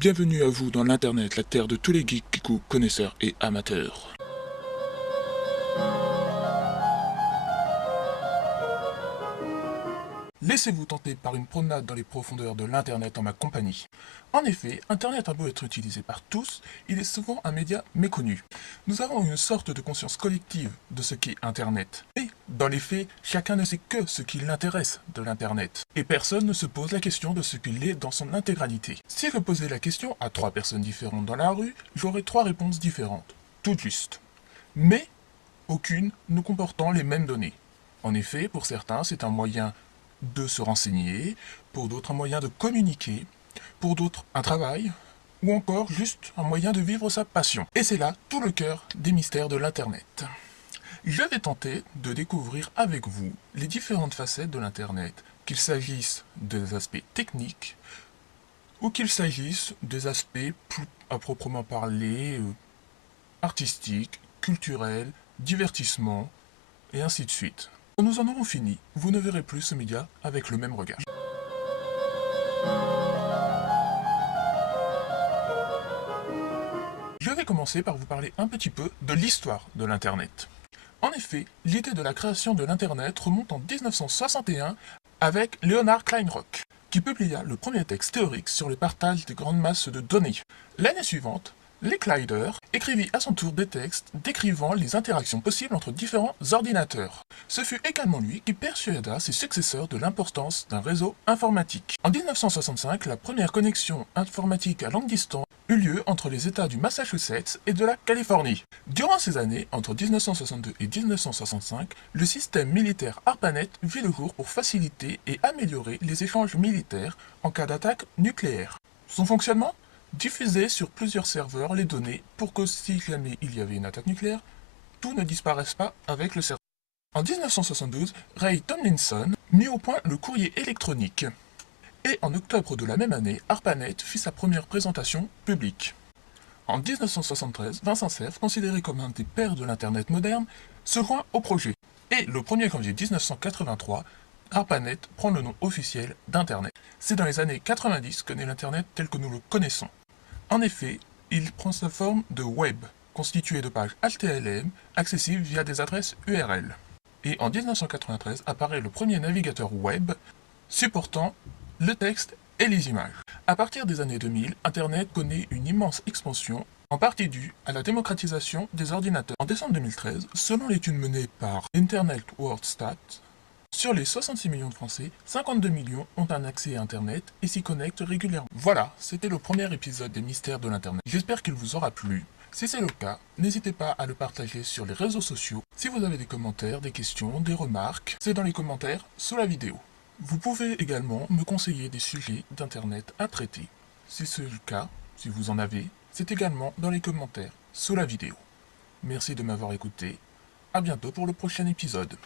Bienvenue à vous dans l'Internet, la terre de tous les geeks, geekos, connaisseurs et amateurs. Laissez-vous tenter par une promenade dans les profondeurs de l'Internet en ma compagnie. En effet, Internet a beau être utilisé par tous, il est souvent un média méconnu. Nous avons une sorte de conscience collective de ce qu'est Internet. Mais, dans les faits, chacun ne sait que ce qui l'intéresse de l'Internet. Et personne ne se pose la question de ce qu'il est dans son intégralité. Si je posais la question à 3 personnes différentes dans la rue, j'aurais 3 réponses différentes. Toutes justes. Mais, aucune ne comportant les mêmes données. En effet, pour certains, c'est un moyen de se renseigner, pour d'autres un moyen de communiquer, pour d'autres un travail, ou encore juste un moyen de vivre sa passion. Et c'est là tout le cœur des mystères de l'Internet. Je vais tenter de découvrir avec vous les différentes facettes de l'Internet, qu'il s'agisse des aspects techniques, ou qu'il s'agisse des aspects plus à proprement parler artistiques, culturels, divertissement, et ainsi de suite. Quand nous en aurons fini, vous ne verrez plus ce média avec le même regard. Je vais commencer par vous parler un petit peu de l'histoire de l'Internet. En effet, l'idée de la création de l'Internet remonte en 1961 avec Leonard Kleinrock, qui publia le premier texte théorique sur le partage des grandes masses de données. L'année suivante, Lee Clyder écrivit à son tour des textes décrivant les interactions possibles entre différents ordinateurs. Ce fut également lui qui persuada ses successeurs de l'importance d'un réseau informatique. En 1965, la première connexion informatique à longue distance eut lieu entre les États du Massachusetts et de la Californie. Durant ces années, entre 1962 et 1965, le système militaire ARPANET vit le jour pour faciliter et améliorer les échanges militaires en cas d'attaque nucléaire. Son fonctionnement ? Diffuser sur plusieurs serveurs les données pour que si jamais il y avait une attaque nucléaire, tout ne disparaisse pas avec le serveur. En 1972, Ray Tomlinson mit au point le courrier électronique. Et en octobre de la même année, ARPANET fit sa première présentation publique. En 1973, Vincent Cerf, considéré comme un des pères de l'Internet moderne, se joint au projet. Et le 1er janvier 1983, ARPANET prend le nom officiel d'Internet. C'est dans les années 90 que naît l'Internet tel que nous le connaissons. En effet, il prend sa forme de web, constitué de pages HTML accessibles via des adresses URL. Et en 1993 apparaît le premier navigateur web supportant le texte et les images. À partir des années 2000, Internet connaît une immense expansion, en partie due à la démocratisation des ordinateurs. En décembre 2013, selon l'étude menée par Internet World Stats, sur les 66 millions de Français, 52 millions ont un accès à Internet et s'y connectent régulièrement. Voilà, c'était le premier épisode des mystères de l'Internet. J'espère qu'il vous aura plu. Si c'est le cas, n'hésitez pas à le partager sur les réseaux sociaux. Si vous avez des commentaires, des questions, des remarques, c'est dans les commentaires sous la vidéo. Vous pouvez également me conseiller des sujets d'Internet à traiter. Si c'est le cas, si vous en avez, c'est également dans les commentaires sous la vidéo. Merci de m'avoir écouté. À bientôt pour le prochain épisode.